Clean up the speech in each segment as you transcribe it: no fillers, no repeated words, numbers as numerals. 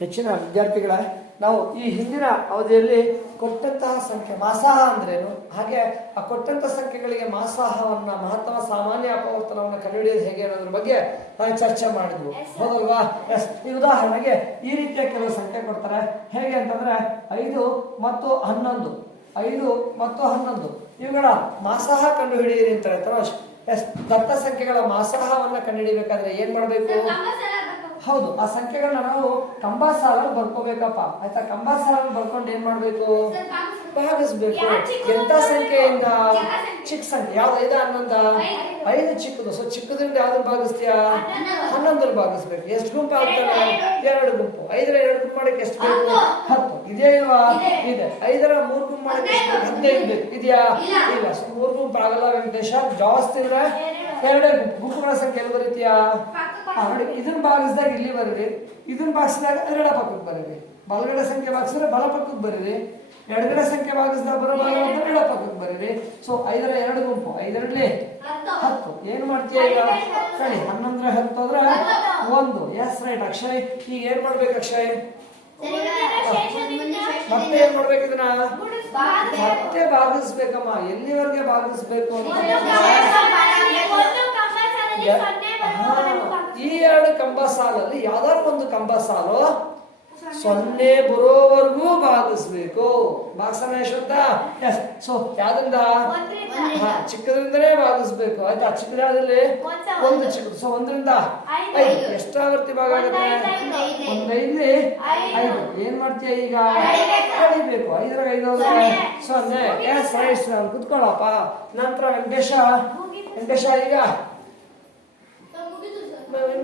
ಹೆಚ್ಚಿನ ವಿದ್ಯಾರ್ಥಿಗಳ ನಾವು ಈ ಹಿಂದಿನ ಅವಧಿಯಲ್ಲಿ ಕೊಟ್ಟಂತಹ ಸಂಖ್ಯೆ ಮಾಸಾಹ ಅಂದ್ರೇನು, ಹಾಗೆ ಆ ಕೊಟ್ಟಂತಹ ಸಂಖ್ಯೆಗಳಿಗೆ ಮಾಸಾಹವನ್ನ ಮಹತ್ತಮ ಸಾಮಾನ್ಯ ಅಪವರ್ತನವನ್ನು ಕಂಡುಹಿಡಿಯೋದು ಹೇಗೆ ಅನ್ನೋದ್ರ ಬಗ್ಗೆ ನಾವು ಚರ್ಚೆ ಮಾಡಿದ್ವು, ಹೌದಲ್ವಾ? ಎಸ್. ಈ ಉದಾಹರಣೆಗೆ ಈ ರೀತಿಯ ಕೆಲವು ಸಂಖ್ಯೆ ಕೊಡ್ತಾರೆ. ಹೇಗೆ ಅಂತಂದ್ರೆ 5 ಮತ್ತು 11, 5 ಮತ್ತು 11 ಇವುಗಳ ಮಾಸಾಹ ಕಂಡುಹಿಡಿಯಿರಿ ಅಂತ ಹೇಳ್ತಾರೆ. ಎಸ್. ದತ್ತ ಸಂಖ್ಯೆಗಳ ಮಾಸಾಹವನ್ನ ಕಂಡುಹಿಡಿಬೇಕಾದ್ರೆ ಏನ್ ಮಾಡ್ಬೇಕು? ಹೌದು, ಆ ಸಂಖ್ಯೆಗಳನ್ನ ನಾವು ಕಂಬ ಸಾಲಲ್ಲಿ ಬರ್ಕೋಬೇಕಪ್ಪ, ಆಯ್ತಾ? ಕಂಬ ಸಾಲಲ್ಲಿ ಬರ್ಕೊಂಡು ಏನ್ ಮಾಡ್ಬೇಕು? ಭಾಗಿಸ್ಬೇಕು. ಎಂತ ಸಂಖ್ಯೆಯಿಂದ? ಚಿಕ್ಕ ಸಂಖ್ಯೆ ಯಾವ್ದು? 5, 11. 5 ಚಿಕ್ಕದು. ಸೊ ಚಿಕ್ಕದ್ರಿಂದ ಯಾವ್ದು ಭಾಗಿಸ್ತೀಯಾ? 11 ಭಾಗಿಸ್ಬೇಕು. ಎಷ್ಟು ಗುಂಪು ಆಗ್ತದೆ? 2 ಗುಂಪು. 5ರ 2 ಗುಂಪು ಮಾಡಕ್ಕೆ ಎಷ್ಟು ಬೇಕು? 10. ಇದೆಯಾ ಇಲ್ವಾ? ಇದೆ. 5ರ 3 ಗುಂಪು ಮಾಡಕ್ಕೆ ಎಷ್ಟು ಬೇಕು? 15 ಬೇಕು. ಇದೆಯಾ? ಇಲ್ಲ. ಸೊ 3 ಗುಂಪು ಆಗಲ್ಲ ವೆಂಕಟೇಶ. ಜಾಸ್ತಿ ಇದ್ರೆ 2 ಗುಂಪು. ಗುಂಪುಗಳ ಸಂಖ್ಯೆ ಎಲ್ಲಿ ಬರೀತೀಯಾ? ನೋಡಿ, ಇದನ್ನ ಭಾಗಿಸಿದಾಗ ಇಲ್ಲಿ ಬರೀರಿ, ಇದನ್ನ ಭಾಗಿಸಿದಾಗ ಎಡ ಪಕ್ಕಕ್ಕೆ ಬರೀರಿ. ಬಲಗಡೆ ಸಂಖ್ಯೆ ಭಾಗಿಸಿದ್ರೆ ಬಲ ಪಕ್ಕಕ್ಕೆ ಬರೀರಿ, ಎಡಗಡೆ ಸಂಖ್ಯೆ ಭಾಗಿಸಿದಾಗ ಬರೋ ಭಾಗ ಎಡ ಪಕ್ಕಕ್ಕೆ ಬರೀರಿ. ಸೊ 5ರ 2 ಗುಂಪು, 5ರಲ್ಲಿ 10. ಏನ್ ಮಾಡ್ತೀಯ ಈಗ? ಸರಿ, 11 10 ಆದ್ರೆ 1. Yes right Akshay. ಈಗ ಏನ್ ಮಾಡ್ಬೇಕು ಅಕ್ಷಯ್? ಮತ್ತೆ ಏನ್ ಮಾಡ್ಬೇಕು? ಇದನ್ನ ಮತ್ತೆ ಭಾಗಿಸ್ಬೇಕಮ್ಮ. ಎಲ್ಲಿವರೆಗೆ ಭಾಗಿಸ್ಬೇಕು ಅಂತ ಈ 2 ಕಂಬ ಸಾಲಲ್ಲಿ ಯಾವ್ದಾದ್ರು ಒಂದು ಕಂಬ ಸಾಲು 0 ಬರೋವರೆಗೂ ಭಾಗಿಸ್ಬೇಕು. ಭಾಗಿಸೋಣ ಯಶವಂತ? ಎಸ್. ಸೊ ಯಾವ್ದ್ರಿಂದ? ಚಿಕ್ಕದ್ರಿಂದನೇ ಭಾಗಿಸ್ಬೇಕು, ಆಯ್ತಾ? ಚಿಕ್ಕದ ಯಾವ್ದಲ್ಲಿ? 1 ಚಿಕ್ಕದು. ಸೊ 1ರಿಂದ 5 ಎಷ್ಟು ಆವರ್ತಿ ಭಾಗ ಆಗುತ್ತೆ? 1 5 5. ಏನ್ ಮಾಡ್ತೀಯ ಈಗ? ಕಳಿಬೇಕು. 5ರ 5 0. Yes right. ಕುತ್ಕೊಳ್ಳಪ್ಪ. ನಂತರ ವೆಂಕಟೇಶ ಈಗ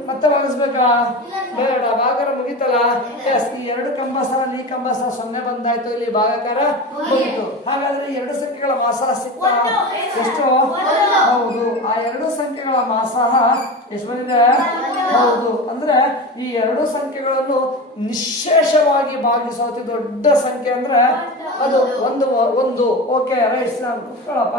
ಮತ್ತೆ ಭಾಗಿಸ್ಬೇಕಾ? ಬೇಡ, ಭಾಗಾಕಾರ ಮುಗಿತಲ್ಲ. ಎಸ್. ಈ 2 ಕಂಬ ಸಾಲ, ಈ ಕಂಬ ಸಾಲ 0 ಬಂದಾಯ್ತು, ಇಲ್ಲಿ ಭಾಗಾಕಾರ ಮುಗಿತು. ಹಾಗಾದ್ರೆ ಈ 2 ಸಂಖ್ಯೆಗಳ ಮಾಸಾಹ ಸಿಕ್ತಾ? ಎಷ್ಟು? ಹೌದು. ಆ 2 ಸಂಖ್ಯೆಗಳ ಮಾಸಾಹ ಎಷ್ಟು ಬಂದಿದೆ? ಹೌದು. ಅಂದ್ರೆ ಈ 2 ಸಂಖ್ಯೆಗಳನ್ನು ನಿಶ್ಶೇಷವಾಗಿ ಭಾಗಿಸೋ ಅತಿ ದೊಡ್ಡ ಸಂಖ್ಯೆ ಅಂದ್ರೆ ಅದು 1. Okay right. ನಾನು ಕುತ್ಕೊಳ್ಳಪ್ಪ.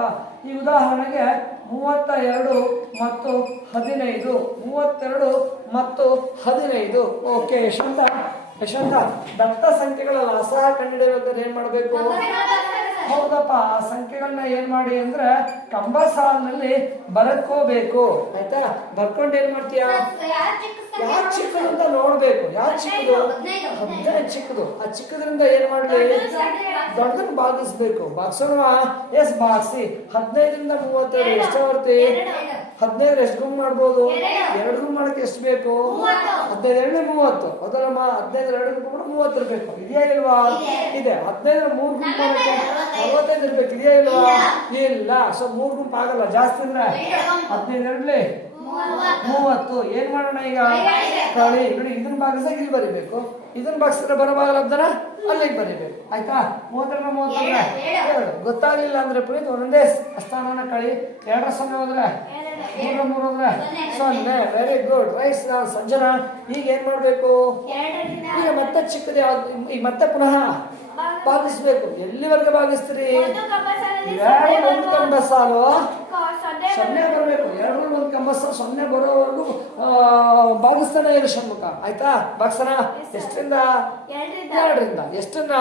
ಈ ಉದಾಹರಣೆಗೆ 32 ಮತ್ತು 15. 32 ಮತ್ತು 15. ಓಕೆ ಯಶವಂತ ದತ್ತ ಸಂಖ್ಯೆಗಳ ಲಾಸಹ ಕಂಡುಹಿಡಿಯಬೇಕಾದ್ರೆ ಏನ್ ಮಾಡ್ಬೇಕು? ಹೌದಪ್ಪ. ಆ ಸಂಖ್ಯೆಗಳನ್ನ ಏನ್ ಮಾಡಿ ಅಂದ್ರೆ ಕಂಬ ಸಾಲಿನಲ್ಲಿ ಬರ್ಕೋಬೇಕು, ಆಯ್ತಾ? ಬರ್ಕೊಂಡು ಏನ್ ಮಾಡ್ತೀಯ? ಯಾವ್ದು ಚಿಕ್ಕದು ಅಂತ ನೋಡ್ಬೇಕು. ಯಾವ್ದು ಚಿಕ್ಕದು? 15 ಚಿಕ್ಕದು. ಆ ಚಿಕ್ಕದ್ರಿಂದ ಏನ್ ಮಾಡ್ಲಿ? ದೊಡ್ಡದನ್ನ ಭಾಗಿಸ್ಬೇಕು. ಭಾಗಿಸೋಣವಾ? ಎಸ್ ಭಾಗಿಸಿ. 15ರಿಂದ 32 ಎಷ್ಟು ಆವರ್ತಿ? 15 ಎಷ್ಟು ಗುಂಪು ಮಾಡ್ಬೋದು? 2 ಗುಂಪು ಮಾಡಕ್ಕೆ ಎಷ್ಟು ಬೇಕು? 15 30. ಹೌದಲ್ಲಮ್ಮ? 15 2 ಗುಂಪು 30 ಇರ್ಬೇಕು. ಇದೆಯಾ ಇಲ್ವಾ? ಇದೆ. 15 3 ಗುಂಪು ಮಾಡಕ್ಕೆ 45 ಇರ್ಬೇಕು. ಇದೆಯಾ ಇಲ್ವಾ? ಇಲ್ಲ. ಸೊ 3 ಗುಂಪು ಆಗಲ್ಲ. ಜಾಸ್ತಿ ಅಂದ್ರೆ 15 30. ಏನ್ ಮಾಡೋಣ ಈಗ? ಕಳಿ. ನೋಡಿ, ಇದನ್ನ ಭಾಗಿಸಿದಾಗ ಇಲ್ಲಿ ಬರಿಬೇಕು, ಇದನ್ನ ಭಾಗಿಸಿದ್ರೆ ಬರಬಾಗಲ್ಲ ಅಂತಾರ ಅಲ್ಲಿಗೆ ಬರಿಬೇಕು, ಆಯ್ತಾ? 30 2. ಗೊತ್ತಾಗ್ಲಿಲ್ಲ ಅಂದ್ರೆ ಪ್ರೀತಿ ಒಂದೊಂದೇ ಸ್ಥಾನನ ಕಳಿ. 2ರ 0 ಹೋದ್ರೆ 3 ಹೋದ್ರೆ 0. Very good right. ಸಂಜನಾ ಈಗ ಏನ್ ಮಾಡ್ಬೇಕು? ಈಗ ಮತ್ತೆ ಚಿಕ್ಕದು ಯಾವ್ದು? ಈಗ ಮತ್ತೆ ಪುನಃ ಭಾಗಿಸ್ಬೇಕು. ಎಲ್ಲಿವರೆಗೆ ಭಾಗಿಸ್ತೀರಿ? 1 ಕಂಬ ಸಾಲು 0 ಬರಬೇಕು. 2 1 ಕಂಬ ಸಾಲು 0 ಬರೋವರೆಗೂ ಭಾಗಿಸ್ತಾನೆ ಇರು ಷಣ್ಮುಖ, ಆಯ್ತಾ? ಭಾಗಿಸೋಣ. ಎಷ್ಟರಿಂದ? 2ರಿಂದ. ಎಷ್ಟನ್ನ?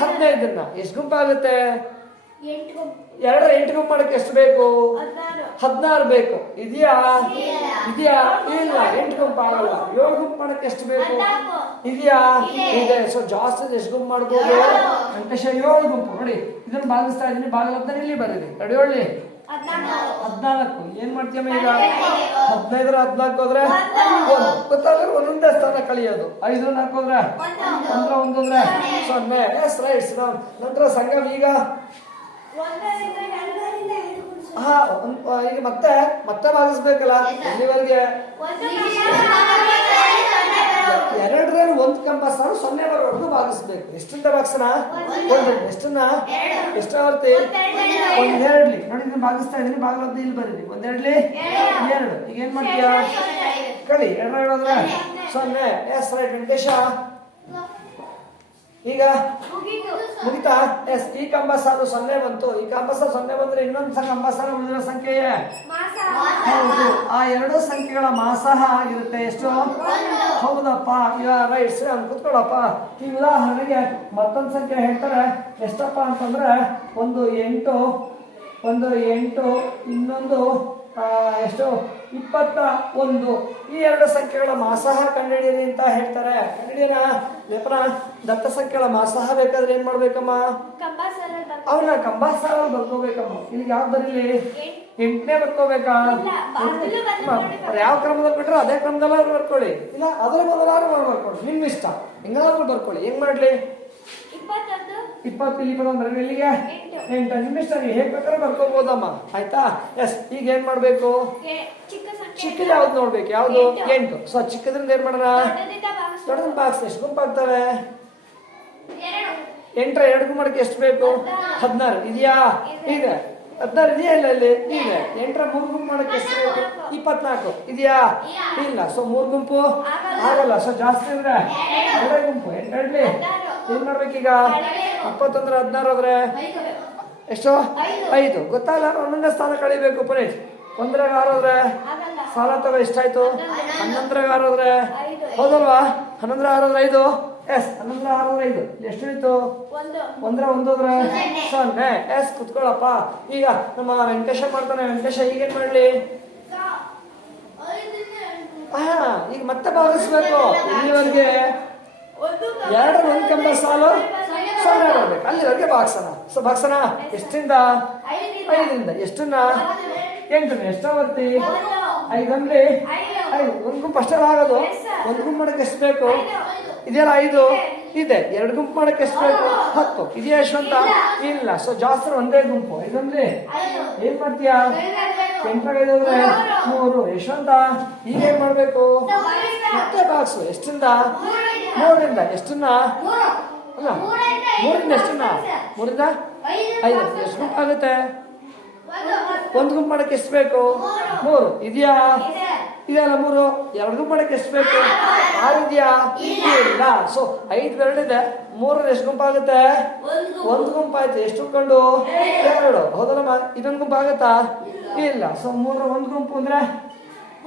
15ನ್ನ. ಎಷ್ಟು ಗುಂಪು ಆಗುತ್ತೆ? 2ರ 8 ಗುಂಪು ಮಾಡಕ್ಕೆ ಎಷ್ಟು ಬೇಕು? 16 ಬೇಕು. ಇದೆಯಾ? ಇಲ್ಲ. 8 ಗುಂಪು ಆಗಲ್ಲ. 7 ಗುಂಪು ಮಾಡಕ್ಕೆ ಎಷ್ಟು ಬೇಕು? ಇದೆಯಾ? ಇದೆ. ಸೊ ಜಾಸ್ತಿ ಎಷ್ಟು ಗುಂಪು ಮಾಡ್ಬೋದು? ವೆಂಕಟೇಶ 7 ಗುಂಪು. ನೋಡಿ, ಇದನ್ನ ಭಾಗಿಸ್ತಾ ಇದೀನಿ. ಭಾಗಲಬ್ಧ ಇಲ್ಲಿ ಬರೀರಿ. ರೆಡಿ ಹೇಳಿ? 14. ಏನ್ ಮಾಡ್ತೀಯಮ್ಮ ಈಗ? 15ರ 14 ಹೋದ್ರೆ 1. ಗೊತ್ತಾದ್ರೆ ಒಂದೊಂದೇ ಸ್ಥಾನ ಕಳಿಯೋದು. 5 4 ಹೋದ್ರೆ 15 1 ಹೋದ್ರೆ 0. Yes right. ನಂತರ ಸಂಗಮ್ ಈಗ ಈಗ ಮತ್ತೆ ಭಾಗಿಸ್ಬೇಕಲ್ಲ. ಎಲ್ಲಿವರೆಗೆ? 2ರಲ್ಲಿ 1 ಕಂಬ ಸಾಲು 0 ಬರೋವರೆಗೂ ಭಾಗಿಸ್ಬೇಕು. ಎಷ್ಟರಿಂದ ಭಾಗಿಸೋಣ? 1. ಎಷ್ಟನ್ನ? ಎಷ್ಟು ಆವರ್ತಿ? 1 2. ನೋಡಿ, ಇದನ್ನ ಭಾಗಿಸ್ತಾ ಇದೀನಿ. ಭಾಗಲಬ್ಧ ಇಲ್ಲಿ ಬರೀರಿ. 1 2 2. ಈಗ ಏನ್ ಮಾಡ್ತೀಯ? ಕಳಿ. 2 2 ಹೋದ್ರೆ 0. Yes right Venkatesha. ಈಗ ಮುಗಿತಾ? ಎಸ್, ಈ ಕಂಬ ಸಾಲು 0 ಬಂತು. ಈ ಕಂಬ ಸಾಲು 0 ಬಂದ್ರೆ ಇನ್ನೊಂದು ಕಂಬ ಸಾಲು ಉಳಿದಿರೋ ಸಂಖ್ಯೆಯೇ ಹೌದು. ಆ ಎರಡು ಸಂಖ್ಯೆಗಳ ಮಾಸಹ ಆಗಿರುತ್ತೆ ಎಷ್ಟು? ಹೌದಪ್ಪ, ರೈಟ್. ಕೂತ್ಕೊಳ್ಳಪ್ಪ. ಈ ಉದಾಹರಣೆಗೆ ಮತ್ತೊಂದು ಸಂಖ್ಯೆ ಹೇಳ್ತಾರೆ. ಎಷ್ಟಪ್ಪ ಅಂತಂದ್ರೆ ಒಂದು 8 ಇನ್ನೊಂದು ಎಷ್ಟು? 21. ಈ ಎರಡು ಸಂಖ್ಯೆಗಳ ಮಾಸಹ ಕಂಡುಹಿಡಿಯಿರಿ ಅಂತ ಹೇಳ್ತಾರೆ. ಕಂಡುಹಿಡಿಯೋಣ ಲೇಪನ. ದತ್ತ ಸಂಖ್ಯೆಗಳ ಮಾಸಹ ಬೇಕಾದ್ರೆ ಏನ್ ಮಾಡ್ಬೇಕಮ್ಮ? ಅವನ್ನ ಕಂಬ ಸಾಲಲ್ಲಿ ಬರ್ಕೋಬೇಕಮ್ಮ. ಇಲ್ಲಿ ಯಾವ್ದು ಬರೀಲಿ? 8ನೇ ಬರ್ಕೋಬೇಕಾ? ಯಾವ ಕ್ರಮದಲ್ಲಿ ಬಿಟ್ರೆ ಅದೇ ಕ್ರಮದಲ್ಲಾದ್ರೂ ಬರ್ಕೊಳ್ಳಿ, ಇಲ್ಲ ಅದರ ಮೊದಲಾದ್ರೂ ಬರ್ಕೊಳ್ಳಿ, ನಿಮ್ ಇಷ್ಟ. ಹೆಂಗಾದ್ರೂ ಬರ್ಕೊಳ್ಳಿ. ಹೆಂಗ್ ಮಾಡ್ಲಿ? 20 ಇಲ್ಲಿ ಬರೋದ್ರೆ ಇಲ್ಲಿಗೆ 8. ನಿಮ್ಮಿಷ್ಟ, ನೀವು ಹೇಗ್ ಬೇಕಾದ್ರೆ ಬರ್ಕೋಬಹುದಮ್ಮ. ಆಯ್ತಾ? ಎಸ್. ಈಗ ಏನ್ ಮಾಡ್ಬೇಕು? ಚಿಕ್ಕದ ಯಾವ್ದು ನೋಡ್ಬೇಕು? ಯಾವ್ದು? 8. ಸೊ ಚಿಕ್ಕದ್ರಿಂದ ಏನ್ ಮಾಡೋಣ? ದೊಡ್ಡದನ್ನ ಬಾಕ್ಸ್. ಎಷ್ಟು ಗುಂಪಾಗ್ತವೆ? 8ರ 2 ಗುಂಪಕ್ಕೆ ಎಷ್ಟು ಬೇಕು? 16 ಇದೆಯಾ? ಈಗ 16 ಇದೆಯಾ? ಇಲ್ಲ ಇಲ್ಲಿ ಇದೆ. 8ರ 3 ಗುಂಪು ಮಾಡಕ್ಕೆ ಎಷ್ಟು ಬೇಕು? 24 ಇದೆಯಾ? ಇಲ್ಲ. ಸೊ 3 ಗುಂಪು ಆಗಲ್ಲ. ಸೊ ಜಾಸ್ತಿ ಅಂದ್ರೆ 2 ಗುಂಪು. 8 ಏನ್ ಮಾಡ್ಬೇಕೀಗ? 21 16 ಹೋದ್ರೆ ಎಷ್ಟು? 5. ಗೊತ್ತಲ್ಲ? 11ನೇ ಸ್ಥಾನ ಕಳಿಬೇಕು. ಪುನೀತ್ 1ರಾಗ 6 ಹೋದ್ರೆ ಸಾಲ ತಗೋ. ಎಷ್ಟಾಯ್ತು? 11ರಾಗ 6 ಹೋದ್ರೆ ಹೌದಲ್ವಾ? 11ರ 6 ಹೋದ್ರೆ 5. ಎಸ್, 11ರ 6 ಹೋದ್ರೆ 5. ಎಷ್ಟು ಉಳಿತು? 1ರ 1 ಹೋದ್ರೆ 0. ಎಸ್, ಕುತ್ಕೊಳ್ಳಪ್ಪ. ಈಗ ನಮ್ಮ ವೆಂಕಟೇಶ ಮಾಡ್ತಾನೆ. ವೆಂಕಟೇಶ ಈಗೇನ್ ಮಾಡ್ಲಿ? ಈಗ ಮತ್ತೆ ಭಾಗಿಸ್ಬೇಕು. ಇಲ್ಲಿವರೆಗೆ 2 1 ಕಂಬ ಸಾಲು 0 ಬರ್ಬೇಕು. ಅಲ್ಲಿವರೆಗೆ ಭಾಗ್ಸೋಣ. ಸೊ ಭಾಗ್ಸೋಣ. ಎಷ್ಟರಿಂದ? 5ರಿಂದ. ಎಷ್ಟನ್ನ? 8ನ. ಎಷ್ಟ ಬರ್ತಿ? 5 ಅಂದ್ರೆ 5. ಒಂದು ಗುಂಪು ಅಷ್ಟೇ ಆಗೋದು. ಒಂದು ಗುಂಪು ಮಾಡಕ್ಕೆ ಎಷ್ಟು ಬೇಕು? ಇದೆಯಲ್ಲ 5 ಇದೆ. 2 ಗುಂಪು ಮಾಡಕ್ಕೆ ಎಷ್ಟು ಬೇಕು? 10 ಇದೆಯಾ ಯಶವಂತ? ಇಲ್ಲ. ಸೊ ಜಾಸ್ತಿ ಒಂದೇ ಗುಂಪು. 5 ಅಂದ್ರೆ ಏನ್ ಮಾಡ್ತೀಯಾ? 8ರಾಗ 5 ಹೋದ್ರೆ 3. ಯಶವಂತ ಈಗ ಏನ್ ಮಾಡ್ಬೇಕು? ಮತ್ತೆ ಬಾಕ್ಸು. ಎಷ್ಟರಿಂದ? 3ರಿಂದ. ಎಷ್ಟನ್ನ? ಅಲ್ಲ, 3ರಿಂದ ಎಷ್ಟನ್ನ? 3ರಿಂದ 5. ಎಷ್ಟು ಗುಂಪು ಆಗುತ್ತೆ? ಒಂದು ಗುಂಪು ಮಾಡಕ್ಕೆ ಎಷ್ಟು ಬೇಕು? 3 ಇದೆಯಾ? ಇದೆಯಲ್ಲ 3. 2 ಗುಂಪು ಮಾಡಕ್ಕೆ ಎಷ್ಟು ಬೇಕು? 6 ಇದೆಯಾ? ಇಲ್ಲ. ಸೊ 5 2 3 ಎಷ್ಟು ಗುಂಪು ಆಗುತ್ತೆ? 1 ಗುಂಪು ಆಯ್ತು. ಎಷ್ಟು ಉಳ್ಕೊಂಡು? 2. ಹೌದಲ್ಲಮ್ಮ? ಇದೊಂದು ಗುಂಪು ಆಗುತ್ತಾ? ಇಲ್ಲ. ಸೊ 3 1 ಗುಂಪು ಅಂದ್ರೆ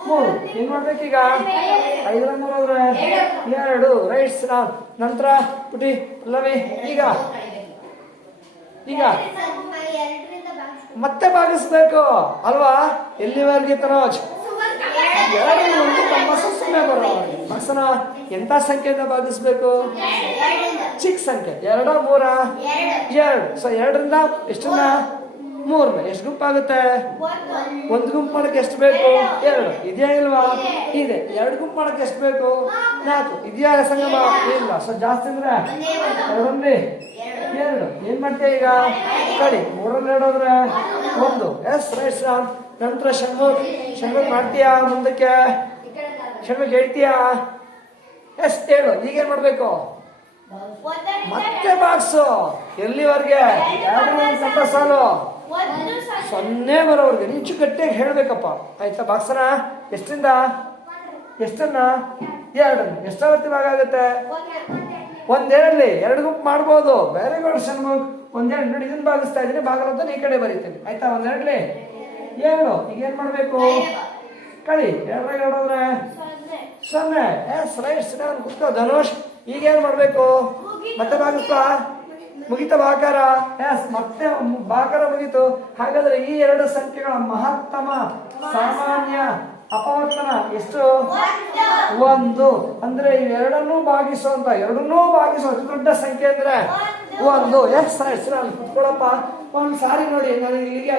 3. ಏನ್ ಮಾಡ್ಬೇಕೀಗ? 5ರ 3 ಹೋದ್ರೆ 2. ರೈಟ್. ನಂತರ ಪುಟಿ ಪಲ್ಲವಿ ಈಗ ಮತ್ತೆ ಭಾಗಿಸ್ಬೇಕು ಅಲ್ವಾ? ಎಲ್ಲಿವರೆಗೆ ತನೋಜ್? 2 1 ಕಂಬ 0 ಬರೋಣ. ಭಾಗ್ಸನ. ಎಂತ ಸಂಖ್ಯೆಯಿಂದ ಭಾಗಿಸ್ಬೇಕು? ಚಿಕ್ಕ ಸಂಖ್ಯೆ. 2 3 2. ಸೊ 2ರಿಂದ ಎಷ್ಟನ್ನ? 3ನ. ಎಷ್ಟು ಗುಂಪಾಗುತ್ತೆ? 1 ಗುಂಪು ಮಾಡಕ್ಕೆ ಎಷ್ಟು ಬೇಕು? 2 ಇದೆಯಾ? ಇಲ್ವಾ? ಇದೆ. 2 ಗುಂಪು ಮಾಡಕ್ಕೆ ಎಷ್ಟು ಬೇಕು? 4 ಇದೆಯಾ ಸಂಗಮ? ಇಲ್ಲ. ಸೊ ಜಾಸ್ತಿ ಅಂದ್ರೆ 2 ಏನ್ ಮಾಡ್ತೀಯ ಈಗ? ಕಡಿ. 3ರಲ್ಲಿ 2 ಹೋದ್ರೆ 1. Yes, right. ನಂತರ ಷಣ್ಮುಖ್ ಮಾಡ್ತೀಯಾ? ಮುಂದಕ್ಕೆ ಷಣ್ಮುಖ್ ಹೇಳ್ತೀಯಾ? ಎಸ್, ಹೇಳು. ಈಗೇನ್ ಮಾಡ್ಬೇಕು? ಮತ್ತೆ ಬಾಕ್ಸು. ಎಲ್ಲಿವರೆಗೆ? 2 ಕಂಬ ಸಾಲು 0 ಬರೋವರೆಗೆ ನಿಂಚು ಗಟ್ಟಿಯಾಗಿ ಹೇಳ್ಬೇಕಪ್ಪ. ಆಯ್ತಾ? ಬಾಕ್ಸನ. ಎಷ್ಟರಿಂದ? ಎಷ್ಟನ್ನ? 2. ಎಷ್ಟಾವರ್ತಿ ಭಾಗ ಆಗುತ್ತೆ? 1 2 2 ಗುಂಪು ಮಾಡ್ಬೋದು. Very good Shanmukh. 1 2 ನೋಡಿ, ಇದನ್ನ ಭಾಗಿಸ್ತಾ ಇದೀನಿ. ಭಾಗಲ ಅಂತ ಈ ಕಡೆ ಬರೀತೀನಿ. ಆಯ್ತಾ? 1 2 7. ಈಗ ಏನ್ ಮಾಡ್ಬೇಕು? ಕಳಿ. 2ರಾಗ 2 ಹೋದ್ರೆ 0. Yes, right. ಕುತ್ಕೋ ಧನುಷ್. ಈಗ ಏನ್ ಮಾಡ್ಬೇಕು? ಮತ್ತೆ ಭಾಗಿಸ್ತಾ? ಮುಗಿತ ಭಾಕಾರ. ಎಸ್, ಮತ್ತೆ ಭಾಕಾರ ಮುಗಿತು. ಹಾಗಾದ್ರೆ ಈ 2 ಸಂಖ್ಯೆಗಳ ಮಹತ್ತಮ ಸಾಮಾನ್ಯ ಅಪವರ್ತನ ಎಷ್ಟು? 1. ಅಂದ್ರೆ ಇವೆರಡನ್ನೂ ಭಾಗಿಸುವಂತ ದೊಡ್ಡ ಸಂಖ್ಯೆ ಅಂದ್ರೆ 1. ಎಸ್, ಕುತ್ಕೊಳ್ಳಪ್ಪ. ಒಂದು ಸಾರಿ ನೋಡಿ, ನಾನು ಇಲ್ಲಿಗೆ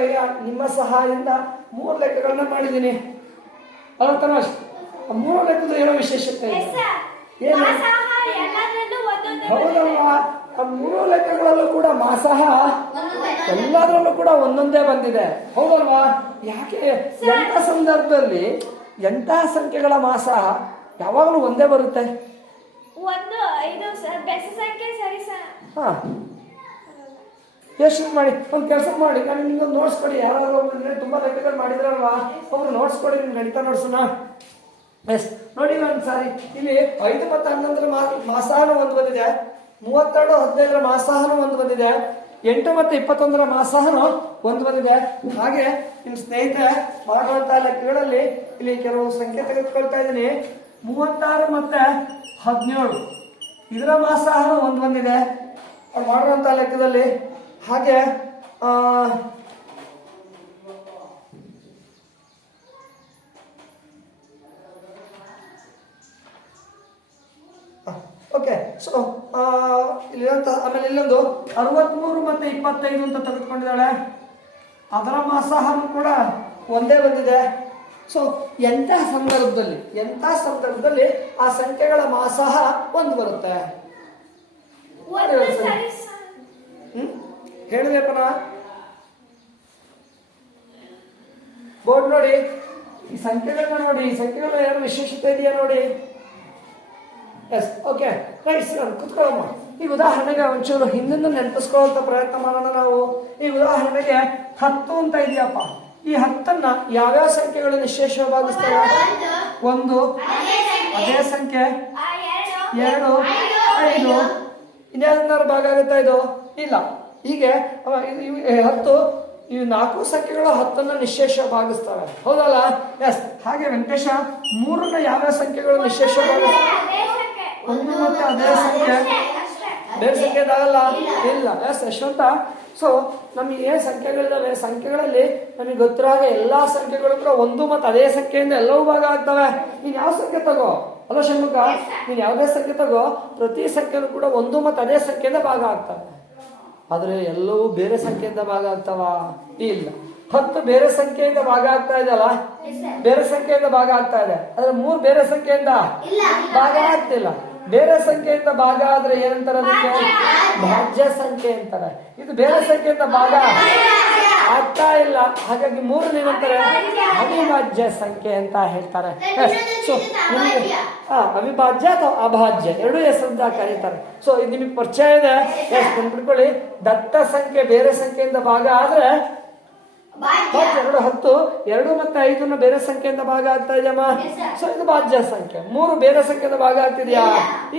ನಿಮ್ಮ ಸಹಾಯದಿಂದ 3 ಲೆಕ್ಕಗಳನ್ನ ಮಾಡಿದ್ದೀನಿ ಅಲ್ಲ ತಮಾಷ್? 3 ಲೆಕ್ಕದ ಏನೋ ವಿಶೇಷತೆ ಏನು? ಹೌದಲ್ವಾ? 3 ಲೆಕ್ಕಗಳಲ್ಲೂ ಕೂಡ ಮಾಸಹ ಎಲ್ಲದರಲ್ಲೂ ಕೂಡ ಒಂದೊಂದೇ ಬಂದಿದೆ. ಹೌದಲ್ವಾ? ಯಾಕೆ? ಎಂಥ ಸಂದರ್ಭದಲ್ಲಿ ಎಂಥ ಸಂಖ್ಯೆಗಳ ಮಾಸಹ ಯಾವಾಗಲೂ ಒಂದೇ ಬರುತ್ತೆ? ಹಾ, ಯೋಚನೆ ಮಾಡಿ. ಒಂದು ಕೆಲಸ ಮಾಡಿ, ನಾನು ನಿಮ್ಗೊಂದು ನೋಟ್ಸ್ ಕೊಡಿ. ಯಾರಾದ್ರೂ ಒಬ್ಬರು ತುಂಬಾ ಲೆಕ್ಕಗಳು ಮಾಡಿದ್ರಲ್ವಾ, ಒಬ್ರು ನೋಟ್ಸ್ ಕೊಡಿ. ನಿಮ್ಗೆ ಗಣಿತ ನೋಟ್ಸನ್ನ. ಎಸ್, ನೋಡಿ ಒಂದು ಸಾರಿ ಇಲ್ಲಿ 5 ಮತ್ತು 11 ಮಾಸಹನ ಒಂದು ಬಂದಿದೆ. 32 15ರ ಮಾಸಾಹನು ಒಂದು ಬಂದಿದೆ, 8 ಮತ್ತು 21ರ ಮಾಸಾಹನು ಒಂದು ಬಂದಿದೆ. ಹಾಗೆ ನಿಮ್ ಸ್ನೇಹಿತರೆ ಮಾಡುವಂತಹ ಲೆಕ್ಕಗಳಲ್ಲಿ ಇಲ್ಲಿ ಕೆಲವು ಸಂಖ್ಯೆ ತೆಗೆದುಕೊಳ್ತಾ ಇದ್ದೀನಿ. 36 ಮತ್ತೆ 17 ಇದರ ಮಾಸಾಹನು ಒಂದು ಬಂದಿದೆ ಮಾಡುವಂತಹ ಲೆಕ್ಕದಲ್ಲಿ. ಹಾಗೆ ಓಕೆ. ಸೊ ಆಮೇಲೆ ಇಲ್ಲೊಂದು 63 ಮತ್ತೆ 25 ಅಂತ ತೆಗೆದುಕೊಂಡಿದ್ದಾಳೆ, ಅದರ ಮಾಸಾಹನು ಕೂಡ ಒಂದೇ ಬಂದಿದೆ. ಸೊ ಎಂಥ ಸಂದರ್ಭದಲ್ಲಿ ಆ ಸಂಖ್ಯೆಗಳ ಮಾಸಾಹ ಒಂದು ಬರುತ್ತೆ? ಹೇಳಿದೆಪ್ಪನ ಬೋರ್ಡ್ ನೋಡಿ, ಈ ಸಂಖ್ಯೆಗಳನ್ನ ನೋಡಿ, ಈ ಸಂಖ್ಯೆಗಳ ಏನು ವಿಶೇಷತೆ ಇದೆಯಾ ನೋಡಿ. Yes, okay, right. ಕುತ್ಕೊಳ್ಳಮ್ಮ. ಈ ಉದಾಹರಣೆಗೆ ಒಂಚೂರು ಹಿಂದಿಂದ ನೆನಪಿಸ್ಕೊಳ್ಳುವಂತ ಪ್ರಯತ್ನ ಮಾಡೋಣ ನಾವು. ಈ ಉದಾಹರಣೆಗೆ 10 ಅಂತ ಇದೆಯಪ್ಪ. ಈ 10ನ್ನ ಯಾವ್ಯಾವ ಸಂಖ್ಯೆಗಳು ನಿಶ್ಶೇಷವಾಗಿ ಭಾಗಿಸ್ತವೆ? 1 ಅದೇ ಸಂಖ್ಯೆ, 2 5 ಇನ್ಯಾವ್ದಾರು ಭಾಗ ಆಗುತ್ತಾ ಇದು? ಇಲ್ಲ. ಹೀಗೆ 10 ಈ 4 ಸಂಖ್ಯೆಗಳು 10ನ್ನ ನಿಶ್ಶೇಷ ಭಾಗಿಸ್ತವೆ, ಹೌದಲ್ಲ? ಎಸ್. ಹಾಗೆ ವೆಂಕಟೇಶ 3ನ್ನ ಯಾವ್ಯಾವ ಸಂಖ್ಯೆಗಳು ನಿಶ್ಶೇಷ ಭಾಗಿಸ್ತವೆ? 1 ಮತ್ತೆ ಅದೇ ಸಂಖ್ಯೆ, ಬೇರೆ ಸಂಖ್ಯೆ ಆಗಲ್ಲ. ಇಲ್ಲ. ಎಸ್ ಯಶವಂತ. ಸೊ ನಮಗೆ ಏನ್ ಸಂಖ್ಯೆಗಳಿದಾವೆ, ಸಂಖ್ಯೆಗಳಲ್ಲಿ ನಮಗೆ ಗೊತ್ತಿರೋ ಹಾಗೆ ಎಲ್ಲಾ ಸಂಖ್ಯೆಗಳು ಕೂಡ 1 ಮತ್ತು ಅದೇ ಸಂಖ್ಯೆಯಿಂದ ಎಲ್ಲವೂ ಭಾಗ ಆಗ್ತವೆ. ನೀನ್ ಯಾವ ಸಂಖ್ಯೆ ತಗೋ, ಅಲ್ಲ ಷಣ್ಮುಖ, ನೀನ್ ಯಾವುದೇ ಸಂಖ್ಯೆ ತಗೋ, ಪ್ರತಿ ಸಂಖ್ಯೆನೂ ಕೂಡ 1 ಮತ್ತು ಅದೇ ಸಂಖ್ಯೆಯಿಂದ ಭಾಗ ಆಗ್ತವೆ. ಆದ್ರೆ ಎಲ್ಲವೂ ಬೇರೆ ಸಂಖ್ಯೆಯಿಂದ ಭಾಗ ಆಗ್ತಾವ? ಇಲ್ಲ. 10 ಬೇರೆ ಸಂಖ್ಯೆಯಿಂದ ಭಾಗ ಆಗ್ತಾ ಇದೆಯಲ್ಲ, ಬೇರೆ ಸಂಖ್ಯೆಯಿಂದ ಭಾಗ ಆಗ್ತಾ ಇದೆ. ಆದ್ರೆ 3 ಬೇರೆ ಸಂಖ್ಯೆಯಿಂದ ಭಾಗ ಆಗ್ತಿಲ್ಲ. ಬೇರೆ ಸಂಖ್ಯೆಯಿಂದ ಭಾಗ ಆದ್ರೆ ಏನಂತಾರೆ? ಅದಕ್ಕೆ ಭಾಜ್ಯ ಸಂಖ್ಯೆ ಅಂತಾರೆ. ಇದು ಬೇರೆ ಸಂಖ್ಯೆಯಿಂದ ಭಾಗ ಆಗ್ತಾ ಇಲ್ಲ, ಹಾಗಾಗಿ 3 ಏನಂತಾರೆ? ಅವಿಭಾಜ್ಯ ಸಂಖ್ಯೆ ಅಂತ ಹೇಳ್ತಾರೆ. ಸೊ ನಿಮಗೆ ಅವಿಭಾಜ್ಯ ಅಥವಾ ಅಭಾಜ್ಯ ಎರಡೂ ಹೆಸರಿಂದ ಕರೀತಾರೆ. ಸೊ ಇದು ನಿಮಗೆ ಪರಿಚಯ ಇದೆ, ನೆನ್ಪಿಟ್ಕೊಳ್ಳಿ. ದತ್ತ ಸಂಖ್ಯೆ ಬೇರೆ ಸಂಖ್ಯೆಯಿಂದ ಭಾಗ ಆದ್ರೆ 10 2 ಮತ್ತೆ 5 ಬೇರೆ ಸಂಖ್ಯೆಯಿಂದ ಭಾಗ ಆಗ್ತಾ ಇದೆಯಮ್ಮ. ಸೊ ಇದು ಭಾಜ್ಯ ಸಂಖ್ಯೆ. 3 ಬೇರೆ ಸಂಖ್ಯೆಯಿಂದ ಭಾಗ ಆಗ್ತಿದ್ಯಾ?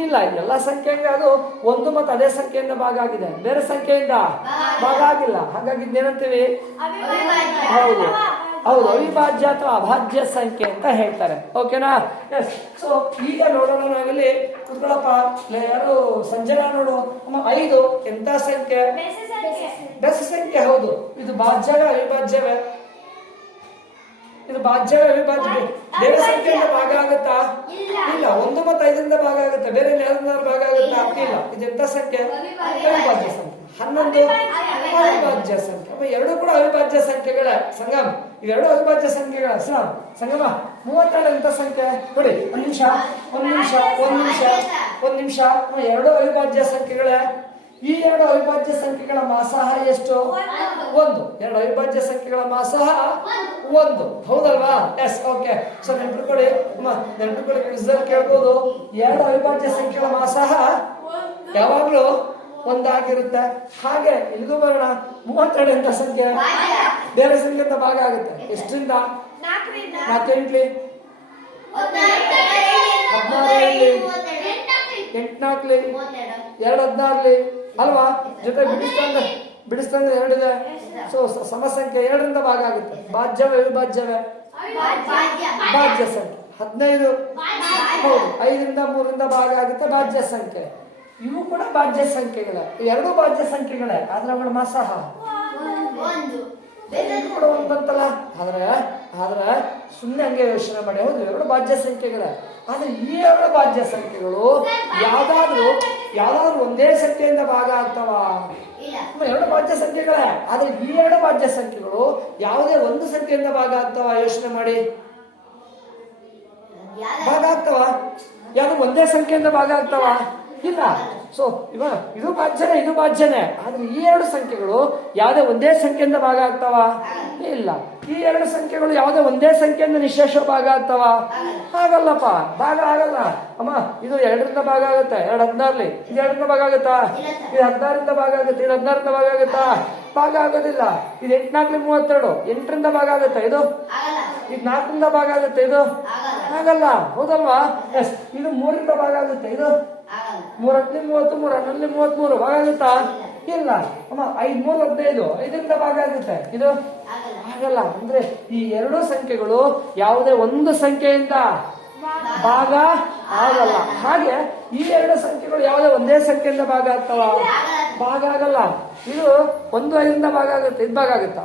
ಇಲ್ಲ. ಎಲ್ಲ ಸಂಖ್ಯೆಗೆ ಅದು 1 ಮತ್ತು ಅದೇ ಸಂಖ್ಯೆಯಿಂದ ಭಾಗ ಆಗಿದೆ, ಬೇರೆ ಸಂಖ್ಯೆಯಿಂದ ಭಾಗ ಆಗಿಲ್ಲ. ಹಾಗಾಗಿ ಇದೇನಂತೀವಿ? ಹೌದು, ಅವಿಭಾಜ್ಯ ಅಥವಾ ಅಭಾಜ್ಯ ಸಂಖ್ಯೆ ಅಂತ ಹೇಳ್ತಾರೆ. ಓಕೆನಾ? ಎಸ್. ಸೊ ಈಗ ನೋಡೋಣ ನಾವಿಲ್ಲಿ. ಕುತ್ಕೊಳ್ಳಪ್ಪ. ಯಾರು ಸಂಜನಾ ನೋಡು. 5 ಎಂತ ಸಂಖ್ಯೆ? ಬೆಸ ಸಂಖ್ಯೆ. ಹೌದು. ಇದು ಭಾಜ್ಯವೇ ಅವಿಭಾಜ್ಯವೇ? ಇದು ಭಾಜ್ಯವೇ ಅವಿಭಾಜ್ಯವೇ? ಬೇರೆ ಸಂಖ್ಯೆಯಿಂದ ಭಾಗ ಆಗುತ್ತಾ? ಇಲ್ಲ. 1 ಮತ್ತು 5ರಿಂದ ಭಾಗ ಆಗುತ್ತೆ, ಬೇರೆ ಯಾವ್ದಾದ್ರು ಭಾಗ ಆಗುತ್ತಾ? ಇಲ್ಲ. ಇದು ಎಂತ ಸಂಖ್ಯೆ? ಅವಿಭಾಜ್ಯ ಸಂಖ್ಯೆ. 11 ಅವಿಭಾಜ್ಯ ಸಂಖ್ಯೆ. ಎರಡು ಕೂಡ ಅವಿಭಾಜ್ಯ ಸಂಖ್ಯೆಗಳ ಸಂಗಮ. ಇವೆರಡು ಅವಿಭಾಜ್ಯ ಸಂಖ್ಯೆಗಳ ಸಂಗಮ. 32 ಎಂತ ಸಂಖ್ಯೆ ನೋಡಿ. ಒಂದ್ ನಿಮಿಷ. ಎರಡು ಅವಿಭಾಜ್ಯ ಸಂಖ್ಯೆಗಳೇ. ಈ ಎರಡು ಅವಿಭಾಜ್ಯ ಸಂಖ್ಯೆಗಳ ಮಾಸಾಹ ಎಷ್ಟು? 1. ಎರಡು ಅವಿಭಾಜ್ಯ ಸಂಖ್ಯೆಗಳ ಮಾಸಾಹ 1, ಹೌದಲ್ವಾ? ಎಸ್. ಓಕೆ. ಸೊ ನೆನ್ಪಿಟ್ಕೊಳ್ಳಿ, ರಿಸಲ್ಟ್ ಕೇಳ್ಬೋದು. ಎರಡು ಅವಿಭಾಜ್ಯ ಸಂಖ್ಯೆಗಳ ಮಾಸಾಹ ಯಾವಾಗ್ಲೂ ಒಂದಾಗಿರುತ್ತೆ. ಹಾಗೆ ಇಲ್ಲಿಗೂ ಬರೋಣ. 32 ಎಂತ ಸಂಖ್ಯೆ? ಬೇರೆ ಸಂಖ್ಯೆಯಿಂದ ಭಾಗ ಆಗುತ್ತೆ. ಎಷ್ಟರಿಂದ? 4 ಎಂಟ್ಲಿ 16 8 4 2 16 ಅಲ್ವಾ? ಜೊತೆ ಬಿಡಿಸ್ತಂದ್ರೆ 2 ಇದೆ. ಸೊ ಸಮಸಂಖ್ಯೆ 2ರಿಂದ ಭಾಗ ಆಗುತ್ತೆ. ಭಾಜ್ಯವೇ ಅವಿಭಾಜ್ಯವೇ? ಭಾಜ್ಯ ಸಂಖ್ಯೆ. 15 ಹೌದು, 5ರಿಂದ 3ರಿಂದ ಭಾಗ ಆಗುತ್ತೆ, ಭಾಜ್ಯ ಸಂಖ್ಯೆ. ಇವು ಕೂಡ ಭಾಜ್ಯ ಸಂಖ್ಯೆಗಳೇ, ಎರಡೂ ಭಾಜ್ಯ ಸಂಖ್ಯೆಗಳೇ. ಆದ್ರೆ ಅವಳ ಮಾಸಾಹ ಕೂಡ ಒಂದು ಬಂತಲ್ಲ. ಆದ್ರೆ ಸುಮ್ಮನೆ ಹಂಗೆ ಯೋಚನೆ ಮಾಡಿ. ಹೌದು, ಎರಡು ಭಾಜ್ಯ ಸಂಖ್ಯೆಗಳೇ. ಆದ್ರೆ ಈ ಎರಡು ಭಾಜ್ಯ ಸಂಖ್ಯೆಗಳು ಯಾವ್ದಾದ್ರು ಒಂದೇ ಸಂಖ್ಯೆಯಿಂದ ಭಾಗ ಆಗ್ತಾವ? ಎರಡು ಭಾಜ್ಯ ಸಂಖ್ಯೆಗಳೇ. ಆದ್ರೆ ಈ ಎರಡು ಭಾಜ್ಯ ಸಂಖ್ಯೆಗಳು ಯಾವುದೇ ಒಂದು ಸಂಖ್ಯೆಯಿಂದ ಭಾಗ ಆಗ್ತಾವ? ಯೋಚನೆ ಮಾಡಿ. ಭಾಗ ಆಗ್ತಾವ? ಯಾವ್ದು ಒಂದೇ ಸಂಖ್ಯೆಯಿಂದ ಭಾಗ ಆಗ್ತಾವ? ಇಲ್ಲ. ಸೊ ಇದು ಭಾಜ್ಯನೇ, ಇದು ಭಾಜ್ಯನೇ. ಆದ್ರೆ ಈ ಎರಡು ಸಂಖ್ಯೆಗಳು ಯಾವುದೇ ಒಂದೇ ಸಂಖ್ಯೆಯಿಂದ ಭಾಗ ಆಗ್ತಾವ? ಇಲ್ಲ. ಈ ಎರಡು ಸಂಖ್ಯೆಗಳು ಯಾವುದೇ ಒಂದೇ ಸಂಖ್ಯೆಯಿಂದ ನಿಶೇಷ ಭಾಗ ಆಗ್ತಾವ? ಆಗಲ್ಲಪ್ಪ, ಭಾಗ ಆಗಲ್ಲ. ಅಮ್ಮ, ಇದು 2ರಿಂದ ಭಾಗ ಆಗುತ್ತೆ, 2 16 ಇದು 2ರಿಂದ ಭಾಗ ಆಗುತ್ತಾ? ಇದು 16ರಿಂದ ಭಾಗ ಆಗುತ್ತೆ, ಇದು 16ರಿಂದ ಭಾಗ ಆಗುತ್ತಾ? ಭಾಗ ಆಗೋದಿಲ್ಲ. ಇದು 8 4 32 8ರಿಂದ ಭಾಗ ಆಗುತ್ತೆ, ಇದು 4ರಿಂದ ಭಾಗ ಆಗುತ್ತೆ, ಇದು ಆಗಲ್ಲ, ಹೌದಲ್ವಾ? ಎಸ್. ಇದು 3ರಿಂದ ಭಾಗ ಆಗುತ್ತೆ, ಇದು 3 30 3 33 ಭಾಗ ಆಗುತ್ತಾ? ಇಲ್ಲ ಅಮ್ಮ. 5 3 15 5ರಿಂದ ಭಾಗ ಆಗುತ್ತೆ ಇದು ಆಗಲ್ಲ. ಅಂದ್ರೆ ಈ ಎರಡು ಸಂಖ್ಯೆಗಳು ಯಾವುದೇ ಒಂದು ಸಂಖ್ಯೆಯಿಂದ ಭಾಗ ಆಗಲ್ಲ. ಹಾಗೆ ಈ ಎರಡು ಸಂಖ್ಯೆಗಳು ಯಾವುದೇ ಒಂದೇ ಸಂಖ್ಯೆಯಿಂದ ಭಾಗ ಆಗ್ತಾವ? ಭಾಗ ಆಗಲ್ಲ. ಇದು 1 5ರಿಂದ ಭಾಗ ಆಗುತ್ತೆ, ಇದು ಭಾಗ ಆಗುತ್ತಾ?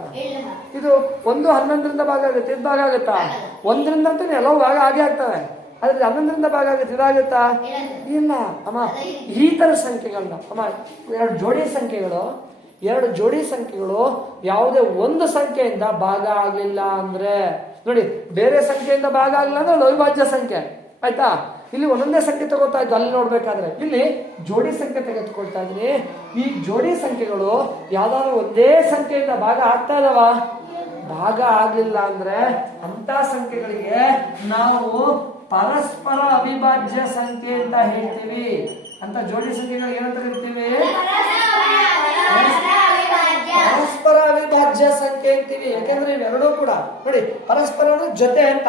ಇದು 1 11ರಿಂದ ಭಾಗ ಆಗುತ್ತೆ, ಇದು ಭಾಗ ಆಗುತ್ತಾ? 1ರಿಂದ ಅಂತೂ ಎಲ್ಲವೂ ಭಾಗ ಆಗೇ ಆಗ್ತವೆ. ಆದ್ರೆ 11ರಿಂದ ಭಾಗ ಆಗುತ್ತೆ, ಇದಾಗುತ್ತಾ? ಇಲ್ಲ ಅಮ್ಮ. ಈ ತರ ಸಂಖ್ಯೆಗಳನ್ನ ಅಮ್ಮ, ಎರಡು ಜೋಡಿ ಸಂಖ್ಯೆಗಳು ಯಾವುದೇ ಒಂದು ಸಂಖ್ಯೆಯಿಂದ ಭಾಗ ಆಗಿಲ್ಲ ಅಂದ್ರೆ ನೋಡಿ, ಬೇರೆ ಸಂಖ್ಯೆಯಿಂದ ಭಾಗ ಆಗಿಲ್ಲ ಅಂದ್ರೆ ಅದು ಅವಿಭಾಜ್ಯ ಸಂಖ್ಯೆ ಆಯ್ತಾ. ಇಲ್ಲಿ ಒಂದೊಂದೇ ಸಂಖ್ಯೆ ತಗೋತಾ ಇದ್ದು ಅಲ್ಲಿ ನೋಡ್ಬೇಕಾದ್ರೆ ಇಲ್ಲಿ ಜೋಡಿ ಸಂಖ್ಯೆ ತೆಗೆದುಕೊಳ್ತಾ ಇದ್ದೀನಿ. ಈ ಜೋಡಿ ಸಂಖ್ಯೆಗಳು ಯಾವ್ದಾದ್ರು ಒಂದೇ ಸಂಖ್ಯೆಯಿಂದ ಭಾಗ ಆಗ್ತಾ ಇದಾವ? ಭಾಗ ಆಗ್ಲಿಲ್ಲ ಅಂದ್ರೆ ಅಂತ ಸಂಖ್ಯೆಗಳಿಗೆ ನಾವು ಪರಸ್ಪರ ಅವಿಭಾಜ್ಯ ಸಂಖ್ಯೆ ಅಂತ ಹೇಳ್ತೀವಿ. ಅಂತ ಜೋಡಿ ಸಂಖ್ಯೆಗಳಿಗೆ ಏನಂತ ಕರಿತೀವಿ? ಪರಸ್ಪರ ಅವಿಭಾಜ್ಯ ಸಂಖ್ಯೆ ಅಂತೀವಿ. ಯಾಕೆಂದ್ರೆ ಇವೆರಡೂ ಕೂಡ ನೋಡಿ, ಪರಸ್ಪರ ಅಂದ್ರೆ ಜೊತೆ ಅಂತ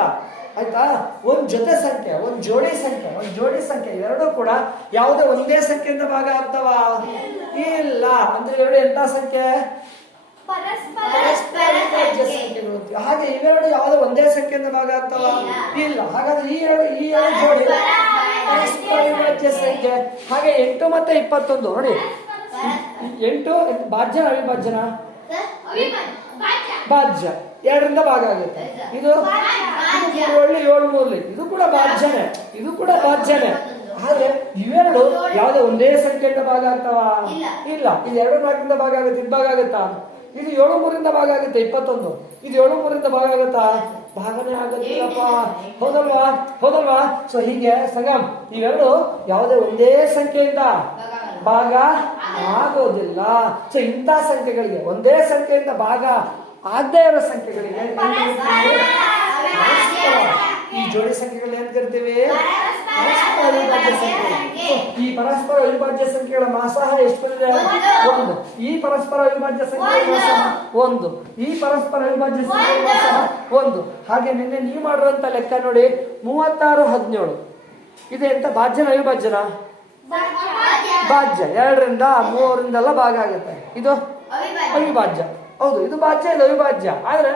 ಆಯ್ತಾ. ಒಂದ್ ಜೊತೆ ಸಂಖ್ಯೆ, ಒಂದ್ ಜೋಡಿ ಸಂಖ್ಯೆ ಎರಡೂ ಕೂಡ ಯಾವುದೇ ಒಂದೇ ಸಂಖ್ಯೆಯಿಂದ ಭಾಗ ಆಗ್ತಾವ? ಇಲ್ಲ. ಅಂದ್ರೆ ಎರಡು ಎಂತ ಸಂಖ್ಯೆ? ಪರಸ್ಪರ ಅವಿಭಾಜ್ಯ ಸಂಖ್ಯೆಗಳು. ಹಾಗೆ ಇವೆರಡು ಯಾವುದೇ ಒಂದೇ ಸಂಖ್ಯೆಯಿಂದ ಭಾಗ ಆಗ್ತಾವ? ಇಲ್ಲ. ಹಾಗಾದ್ರೆ ಈ ಎರಡು ಜೋಡಿ ಪರಸ್ಪರ ಅವಿಭಾಜ್ಯ ಸಂಖ್ಯೆ. ಹಾಗೆ 8 ಮತ್ತೆ 21 ನೋಡಿ, 8 ಭಾಜ್ಯನ ಅವಿಭಾಜ್ಯನ? ಭಾಜ್ಯ. 2ರಿಂದ ಭಾಗ ಆಗುತ್ತೆ. ಇದು 7 3 ಇದು ಕೂಡ ಭಾಜ್ಯನೇ. ಆದ್ರೆ ಇವೆರಡು ಯಾವುದೇ ಒಂದೇ ಸಂಖ್ಯೆಯಿಂದ ಭಾಗ ಆಗ್ತಾವ? ಇಲ್ಲ. ಇದು 2 4ರಿಂದ ಭಾಗ ಆಗುತ್ತೆ, ಇದು ಭಾಗ ಆಗುತ್ತಾ? ಇದು 7 3ರಿಂದ ಭಾಗ ಆಗುತ್ತೆ 21. ಇದು 7 3ರಿಂದ ಭಾಗ ಆಗುತ್ತಾ? ಭಾಗನೇ ಆಗೋದಿಲ್ಲಪ್ಪ. ಹೌದಲ್ವಾ? ಸೊ ಹೀಗೆ ಸಂಗಮ್ ಇವೆರಡು ಯಾವುದೇ ಒಂದೇ ಸಂಖ್ಯೆಯಿಂದ ಭಾಗ ಆಗೋದಿಲ್ಲ. ಸೊ ಇಂಥ ಸಂಖ್ಯೆಗಳಿಗೆ, ಒಂದೇ ಸಂಖ್ಯೆಯಿಂದ ಭಾಗ ಆಗದೇ ಇರೋ ಸಂಖ್ಯೆಗಳಿಗೆ ಈ ಜೋಡಿ ಸಂಖ್ಯೆಗಳು ಏನ್ ಕರಿತೀವಿ? ಪರಸ್ಪರ ಅವಿಭಾಜ್ಯ ಸಂಖ್ಯೆ. ಈ ಪರಸ್ಪರ ಅವಿಭಾಜ್ಯ ಸಂಖ್ಯೆಗಳ ಮಾಸಾಹ ಎಷ್ಟು ಇದೆ? 1. ಈ ಪರಸ್ಪರ ಅವಿಭಾಜ್ಯ ಸಂಖ್ಯೆಗಳ ಮಾಸಾಹ 1. ಈ ಪರಸ್ಪರ ಅವಿಭಾಜ್ಯ ಸಂಖ್ಯೆಗಳ ಮಾಸಾಹ 1. ಹಾಗೆ ನಿನ್ನೆ ನೀವು ಮಾಡಿರುವಂತ ಲೆಕ್ಕ ನೋಡಿ, 36 17 ಇದೆ ಅಂತ ಭಾಜ್ಯನ ಅವಿಭಾಜ್ಯನ? ಭಾಜ್ಯ. 2ರಿಂದ 3ರಿಂದೆಲ್ಲ ಭಾಗ ಆಗುತ್ತೆ, ಇದು ಅವಿಭಾಜ್ಯ. ಹೌದು, ಇದು ಭಾಜ್ಯ, ಇದು ಅವಿಭಾಜ್ಯ. ಆದ್ರೆ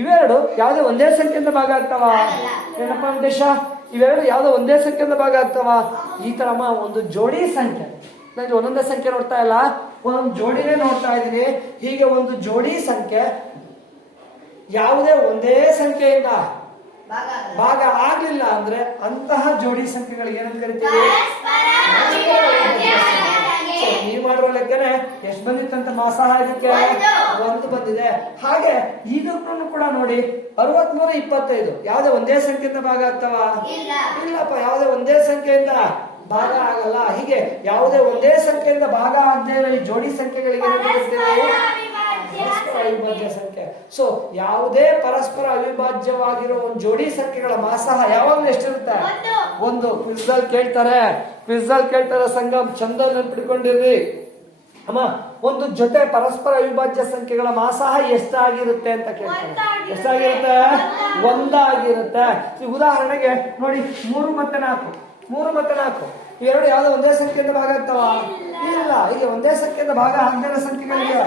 ಇವೆರಡು ಯಾವುದೇ ಒಂದೇ ಸಂಖ್ಯೆಯಿಂದ ಭಾಗ ಆಗ್ತಾವ? ಏನಪ್ಪ ಉದ್ದೇಶ? ಇವೆರಡು ಯಾವುದೋ ಒಂದೇ ಸಂಖ್ಯೆಯಿಂದ ಭಾಗ ಆಗ್ತಾವ? ಈ ತರ ಒಂದು ಜೋಡಿ ಸಂಖ್ಯೆ, ನಾನು ಒಂದೊಂದೇ ಸಂಖ್ಯೆ ನೋಡ್ತಾ ಇಲ್ಲ, ಒಂದೊಂದು ಜೋಡಿನೇ ನೋಡ್ತಾ ಇದ್ದೀನಿ. ಹೀಗೆ ಒಂದು ಜೋಡಿ ಸಂಖ್ಯೆ ಯಾವುದೇ ಒಂದೇ ಸಂಖ್ಯೆಯಿಂದ ಭಾಗ ಆಗ್ಲಿಲ್ಲ ಅಂದ್ರೆ ಅಂತಹ ಜೋಡಿ ಸಂಖ್ಯೆಗಳಿಗೆ ಏನಂತ ಕರಿತೀವಿ? ನೀವು ಮಾಡುವ ಲೆಕ್ಕನೆ ಎಷ್ಟು ಬಂದಿತ್ತಂತ ಮಾಸಾಹ? ಇದಕ್ಕೆ 1 ಬಂದಿದೆ. ಹಾಗೆ ಇದನ್ನು ಕೂಡ ನೋಡಿ, 63 25 ಯಾವುದೇ ಒಂದೇ ಸಂಖ್ಯೆಯಿಂದ ಭಾಗ ಆಗ್ತಾವ? ಇಲ್ಲಪ್ಪ, ಯಾವುದೇ ಒಂದೇ ಸಂಖ್ಯೆಯಿಂದ ಭಾಗ ಆಗಲ್ಲ. ಹೀಗೆ ಯಾವುದೇ ಒಂದೇ ಸಂಖ್ಯೆಯಿಂದ ಭಾಗ ಆಗದೆ ಈ ಜೋಡಿ ಸಂಖ್ಯೆಗಳಿಗೆ ಪರಸ್ಪರ ಅವಿಭಾಜ್ಯ ಸಂಖ್ಯೆ. ಸೊ ಯಾವುದೇ ಪರಸ್ಪರ ಅವಿಭಾಜ್ಯವಾಗಿರೋ ಒಂದು ಜೋಡಿ ಸಂಖ್ಯೆಗಳ ಮಾಸಾಹ ಯಾವಾಗಲೂ ಎಷ್ಟಿರುತ್ತೆ? 1. ಕ್ವಿಝಲ್ಲಿ ಕೇಳ್ತಾರೆ ಸಂಗಮ್, ಚಂದ ನೆನ್ಪಿಟ್ಕೊಂಡಿರ್ರಿ ಅಮ್ಮ. ಒಂದು ಜೊತೆ ಪರಸ್ಪರ ಅವಿಭಾಜ್ಯ ಸಂಖ್ಯೆಗಳ ಮಾಸಾಹ ಎಷ್ಟಾಗಿರುತ್ತೆ ಅಂತ ಕೇಳ್ತಾರೆ. ಎಷ್ಟಾಗಿರುತ್ತೆ? 1 ಆಗಿರುತ್ತೆ. ಉದಾಹರಣೆಗೆ ನೋಡಿ, 3 ಮತ್ತೆ 4 ಇವೆರಡು ಯಾವುದೋ ಒಂದೇ ಸಂಖ್ಯೆಯಿಂದ ಭಾಗ ಆಗ್ತಾವ? ಇಲ್ಲ. ಹೀಗೆ ಒಂದೇ ಸಂಖ್ಯೆಯಿಂದ ಭಾಗ ಆಗದ ಸಂಖ್ಯೆಗಳಿಗೆ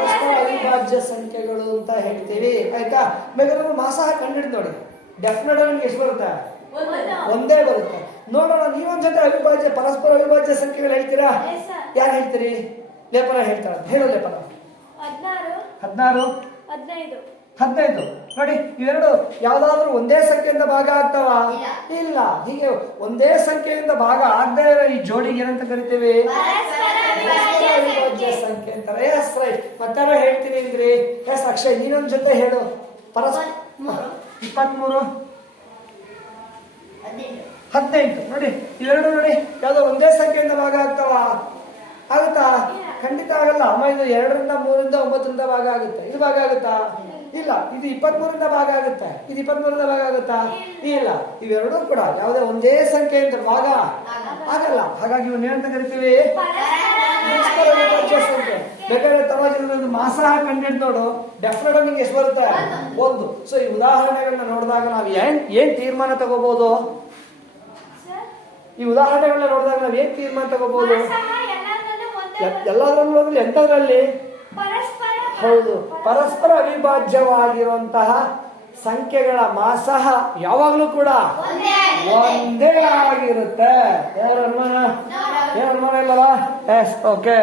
ಪರಸ್ಪರ ಅವಿಭಾಜ್ಯ ಸಂಖ್ಯೆಗಳು ಅಂತ ಹೇಳ್ತೀವಿ. ಆಯ್ತಾ? ಬೇಕಾದ್ರೆ ಮಾಸಾಹ ಕಂಡಿಡ್ ನೋಡಿ, ಡೆಫಿನೆಟ್ ಆಗಿ ಎಷ್ಟು ಬರುತ್ತೆ? ಒಂದೇ ಬರುತ್ತೆ. ನೋಡೋಣ, ನೀವೊಂದ್ ಜೊತೆ ಪರಸ್ಪರ ಅವಿಭಾಜ್ಯ ಸಂಖ್ಯೆಗಳು ಹೇಳ್ತೀರಾ? ಯಾರು ಹೇಳ್ತೀರಿ? ಲೇಪನ ಹೇಳ್ತಾರ. ಹೇಳು ಲೇಪನ. 16 15 ನೋಡಿ, ಇವೆರಡು ಯಾವ್ದಾದ್ರು ಒಂದೇ ಸಂಖ್ಯೆಯಿಂದ ಭಾಗ ಆಗ್ತಾವ? ಇಲ್ಲ. ಹೀಗೆ ಒಂದೇ ಸಂಖ್ಯೆಯಿಂದ ಭಾಗ ಆಗದೆ ಈ ಜೋಡಿಗೆ ಏನಂತ ಕರಿತೀವಿ? ಅವಿಭಾಜ್ಯ ಸಂಖ್ಯೆ ಅಂತಾರೆ. S right. ಮತ್ತಾರ ಹೇಳ್ತೀನಿ ಅಂದ್ರಿ? ಎಸ್ ಅಕ್ಷಯ್, ನೀನೊಂದ್ ಜೊತೆ ಹೇಳು. ಪರಸ್ಪರ 23 18 ನೋಡಿ, ಇವೆರಡು ನೋಡಿ ಯಾವ್ದೋ ಒಂದೇ ಸಂಖ್ಯೆಯಿಂದ ಭಾಗ ಆಗ್ತಾವ? ಆಗುತ್ತಾ? ಖಂಡಿತ ಆಗಲ್ಲ ಅಮ್ಮ. ಇದು 2ರಿಂದ 3ರಿಂದ 9ರಿಂದ ಭಾಗ ಆಗುತ್ತೆ, ಇದು ಭಾಗ ಆಗುತ್ತಾ? ಇಲ್ಲ. ಇದು 23ರಿಂದ ಭಾಗ ಆಗುತ್ತೆ, ಇದು 23ರಿಂದ ಭಾಗ ಆಗುತ್ತಾ? ಇಲ್ಲ. ಇವೆರಡೂ ಕೂಡ ಯಾವುದೇ ಒಂದೇ ಸಂಖ್ಯೆಯಿಂದ ಭಾಗ ಆಗಲ್ಲ. ಹಾಗಾಗಿ ಇವನ್ನ ಏನಂತ ಕರಿತೀವಿ? ಪರಸ್ಪರ ಅವಿಭಾಜ್ಯ ಸಂಖ್ಯೆ. ಬೇಕಾದ್ರೆ ತರವಾಗಿ ಮಾಸಾಹ ಕಂಡಿಡ್ ನೋಡು, ಡೆಫಿನೆಟ್ ನಿಮ್ಗೆ ಎಷ್ಟು ಬರುತ್ತೆ? 1. ಸೊ ಈ ಉದಾಹರಣೆಗಳನ್ನ ನೋಡಿದಾಗ ನಾವು ಏನ್ ತೀರ್ಮಾನ ತಗೋಬಹುದು? ಈ ಉದಾಹರಣೆಗಳನ್ನ ನೋಡಿದಾಗ ನಾವ್ ಏನ್ ತೀರ್ಮಾನ ತಗೋಬಹುದು? ಎಲ್ಲದರಲ್ಲೂ ಅಂದ್ರೆ ಎಂತದ್ರಲ್ಲಿ? ಹೌದು, ಪರಸ್ಪರ ಅವಿಭಾಜ್ಯವಾಗಿರುವಂತಹ ಸಂಖ್ಯೆಗಳ ಮಾಸಹ ಯಾವಾಗ್ಲೂ ಕೂಡ ಒಂದೇ ಆಗಿರುತ್ತೆ. ಏನು ಅನುಮಾನ ಇಲ್ಲವಾ? Yes, okay.